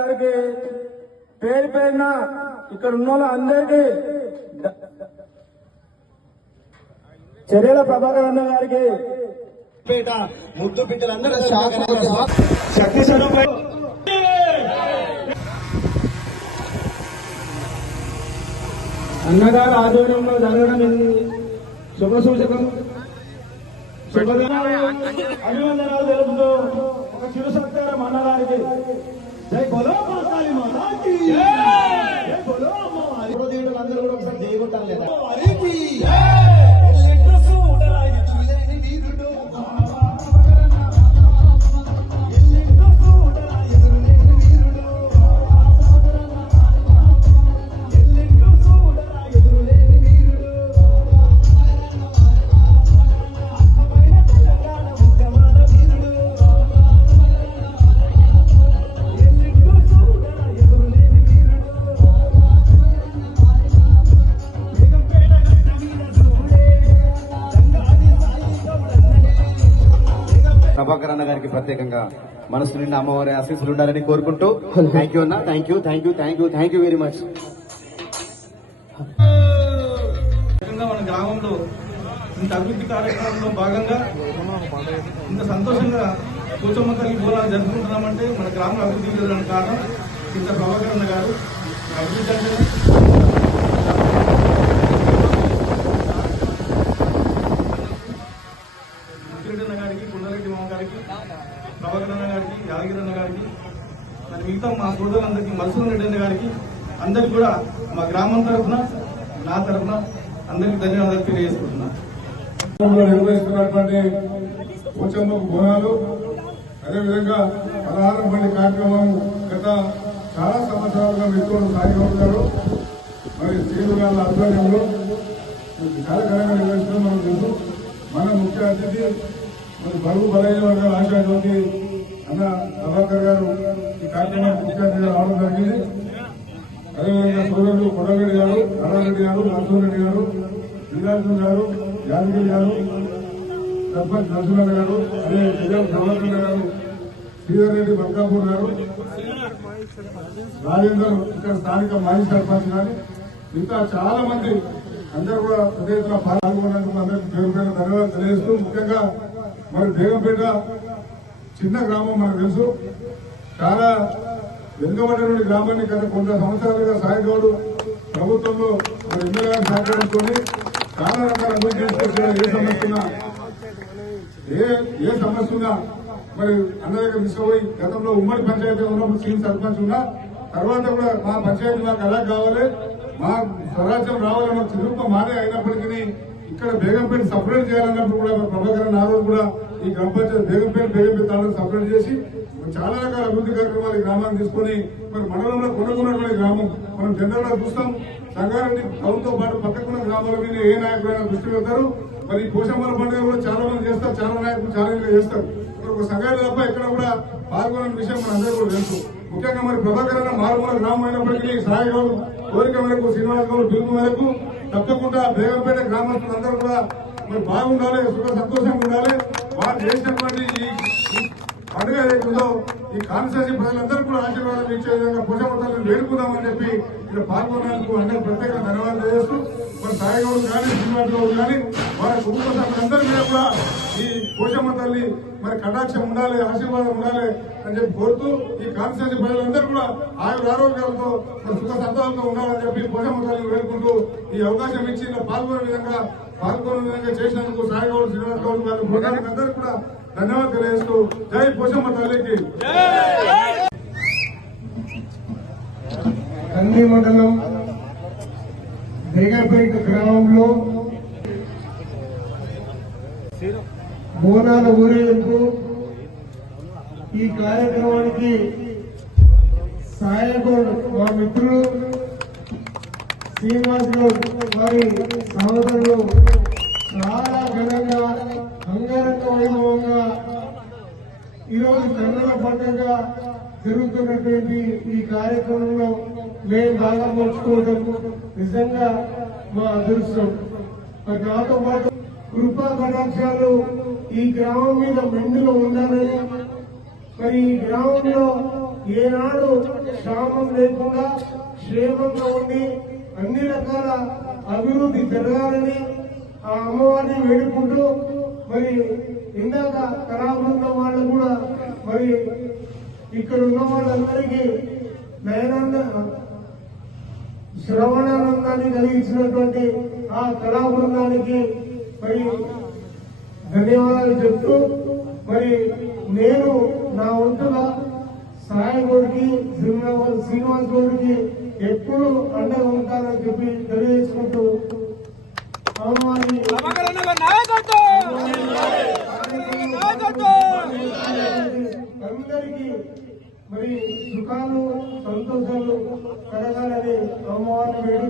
గారికి పేరు పేరున ఇక్కడ ఉన్న వాళ్ళందరికీ, చర్యల ప్రభాకర్ అన్న గారికి, ముద్దు బిడ్డలందరూ అన్నగారి ఆధ్వర్యంలో జరగడం శుభ సూచకం. అభివందనాలు తెలుపుతూ ఒక చిరు సత్కారం అన్నగారికి. జై బలో మాతాలి మాతాకి, జై బలో అందరూ కూడా ఒకసారి జయగొట్టాలి లేదా. ప్రభాకర్ అన్న గారికి ప్రత్యేకంగా మనసు నిండా అమ్మవారి ఆశీస్సులు ఉండాలని కోరుకుంటూ థ్యాంక్ యూ అన్న, thank you thank you thank you thank you very much. మన గ్రామంలో ఇంత అభివృద్ధి కార్యక్రమంలో భాగంగా ఇంత సంతోషంగా పోచమ్మ తల్లి బోనాలు జరుపుకుంటున్నామంటే మన గ్రామం అభివృద్ధి జరగడానికి కారణం ఇంత ప్రభాకర్ అన్న గారు. అభివృద్ధి అంటే ముత్తిరెడ్డి గారికి, కుండారెడ్డి మామ గారికి, ప్రభాకర్ అన్న గారికి, యాదగిరి అన్న గారికి, మరి మిగతా మా సోదరులందరికీ, మధుసూదన్ రెడ్డి అన్న గారికి, అందరికి కూడా మా గ్రామం తరఫున, నా తరఫున అందరికీ ధన్యవాదాలు తెలియజేసుకుంటున్నా. నిర్వహిస్తున్నటువంటి పోచమ్మకు బోనాలు, అదేవిధంగా పలహారం బండి కార్యక్రమం గత చాలా సంవత్సరాలుగా మిత్రులు సాయిగౌడ్ గారు మరి శ్రీను గారి ఆధ్వర్యంలో కార్యక్రమంగా నిర్వహిస్తున్నాం. మనం తెలుసు మన ముఖ్య అతిథి మరి బరువు బలైన వర్గాల ఆశాజ్యోతి అన్న ప్రభాకర్ గారు ఈ కార్యక్రమానికి ముఖ్య అతిథిగా రావడం జరిగింది. అదేవిధంగా సోదరులు కొడరెడ్డి గారు, నారాయణరెడ్డి గారు, మధుసూదన్ రెడ్డి గారు, శ్రీరాజన్ గారు, యాదగిరి గారు, సర్పంచ్ నరసింహన్ గారు, అదే విజయం ప్రభాకర్ గారు, శ్రీధర్ రెడ్డి బల్కాపూర్ గారు, రాజేందర్ ఇక్కడ స్థానిక మాజీ సర్పంచ్ గారు, ఇంకా చాలా మంది అందరూ కూడా పెద్ద ఎత్తున పాల్గొన్నందుకు అందరికీ పేరు పేరు ధన్యవాదాలు తెలియజేస్తూ, ముఖ్యంగా మరి బేగంపేట చిన్న గ్రామం మనకు తెలుసు. చాలా వెనుకబడిన గ్రామాన్ని గత కొంత సంవత్సరాలుగా సాయిగౌడ్ ప్రభుత్వంలో మరి ఎమ్మెల్యే గారి సహకారంతో చాలా రకాల అభివృద్ధి తీసుకొచ్చిన ఏ సమస్య ఉన్నా మరి అన్న దగ్గర తీసుకుపోయి గతంలో ఉమ్మడి పంచాయతీ ఉన్నప్పుడు సీన్ సర్పంచ్ ఉన్నా తర్వాత కూడా మా పంచాయతీ మాకు అలా కావాలి, మా స్వరాజ్యం రావాలన్న చిరుప్ప మారే అయినప్పటికీ ఇక్కడ బేగంపేట సపరేట్ చేయాలన్నప్పుడు కూడా ప్రభాకర్ ఆ రోజు కూడా ఈ గ్రామ పంచాయతీ బేగంపేట తాలూకు సపరేట్ చేసి చాలా రకాల అభివృద్ధి కార్యక్రమాలు ఈ గ్రామాన్ని తీసుకుని మరి మండలంలో కొనుక్కున్నటువంటి గ్రామం మనం జనరల్ గా చూస్తాం. సంగారెడ్డి టౌన్ తో పాటు పక్కకున్న గ్రామాల మీద ఏ నాయకులైనా దృష్టి పెడతారు. మరి పోషమ్మల పండుగ కూడా చాలా మంది చేస్తారు, చాలా నాయకులు చాలా చేస్తారు. ఒక సంగారెడ్డి తప్ప ఎక్కడ కూడా పాల్గొనే విషయం మన అందరూ కూడా తెలుసు. ముఖ్యంగా మరి ప్రభాకర్ అన్న మారుమూల గ్రామం అయినప్పటికీ సాయిగౌడ్ కోరిక మేరకు, శ్రీనివాస్ గౌడ్ పిలుపు మేరకు తప్పకుండా బేగంపేట గ్రామస్తులందరూ కూడా మరి బాగుండాలి, సుఖ సంతోషంగా ఉండాలి. వారు చేసినటువంటి ఈ పండుగ ఏదైతుందో ఈ కాన్స్టిట్యూన్సీ ప్రజలందరూ కూడా ఆశీర్వాదం ఇచ్చే విధంగా పోషమతాలను వేడుకుందామని చెప్పి ఇక్కడ పాల్గొన్నందుకు అందరూ ప్రత్యేక ధన్యవాదాలు చేస్తూ మరి సాయిగౌడ్ కానీ, శ్రీనివాస్ గౌడ్ కానీ వారి కుటుంబ సభ్యులందరి మీద కూడా ఈ పోషమ్మ తల్లి మరి కటాక్షం ఉండాలి, ఆశీర్వాదం ఉండాలి అని చెప్పి కోరుతూ ఈ కాన్స్టిట్యూన్సీ ప్రజలందరూ కూడా ఆరోగ్యాలతో సుఖ సంతోషంతో ఉండాలని చెప్పి పోషమ్మ తల్లిని వేడుకుంటూ ఈ అవకాశం ఇచ్చి ఇలా పాల్గొనే విధంగా చేసినందుకు సాయిగౌడ్, శ్రీనివాస్ గౌడ్ వారి బృందానికి అందరూ కూడా ధన్యవాదాలు తెలియజేస్తూ జై పోషమ్మ తల్లికి. కంది మండలం బేగంపేట గ్రామంలో బోనాల ఊరేగింపు. ఈ కార్యక్రమానికి సాయగౌడ్ మా మిత్రులు, శ్రీనివాస్ గౌడ్ వారి సహోదరులు చాలా ఘనంగా అంగరంగ వైభవంగా ఈరోజు కన్నుల పండుగ జరుగుతున్నటువంటి ఈ కార్యక్రమంలో మేము బాగా పంచుకోవడం నిజంగా మా అదృష్టం. మరి నాతో పాటు కృపా కటాక్షాలు ఈ గ్రామం మీద మెండుగా ఉండాలని, మరి ఈ గ్రామంలో ఏనాడు క్షామం లేకుండా క్షేమంగా ఉండి అన్ని రకాల అభివృద్ధి జరగాలని ఆ అమ్మవారిని వేడుకుంటూ మరి ఇందాక కళాబృందం వాళ్ళు కూడా మరి ఇక్కడ ఉన్న వాళ్ళందరికీ శ్రవణానందాన్ని కలిగించినటువంటి ఆ కళా బృందానికి మరి ధన్యవాదాలు చెప్తూ మరి నేను నా వంతుగా సాయి గౌడ్కి శ్రీనివాస్ గౌడ్కి ఎప్పుడు అండగా ఉంటానని చెప్పి తెలియజేసుకుంటూ అందరికీ మరి సుఖాలు సంతోషాలు కలగాలని అమ్మవారిని వేడుకుంటూ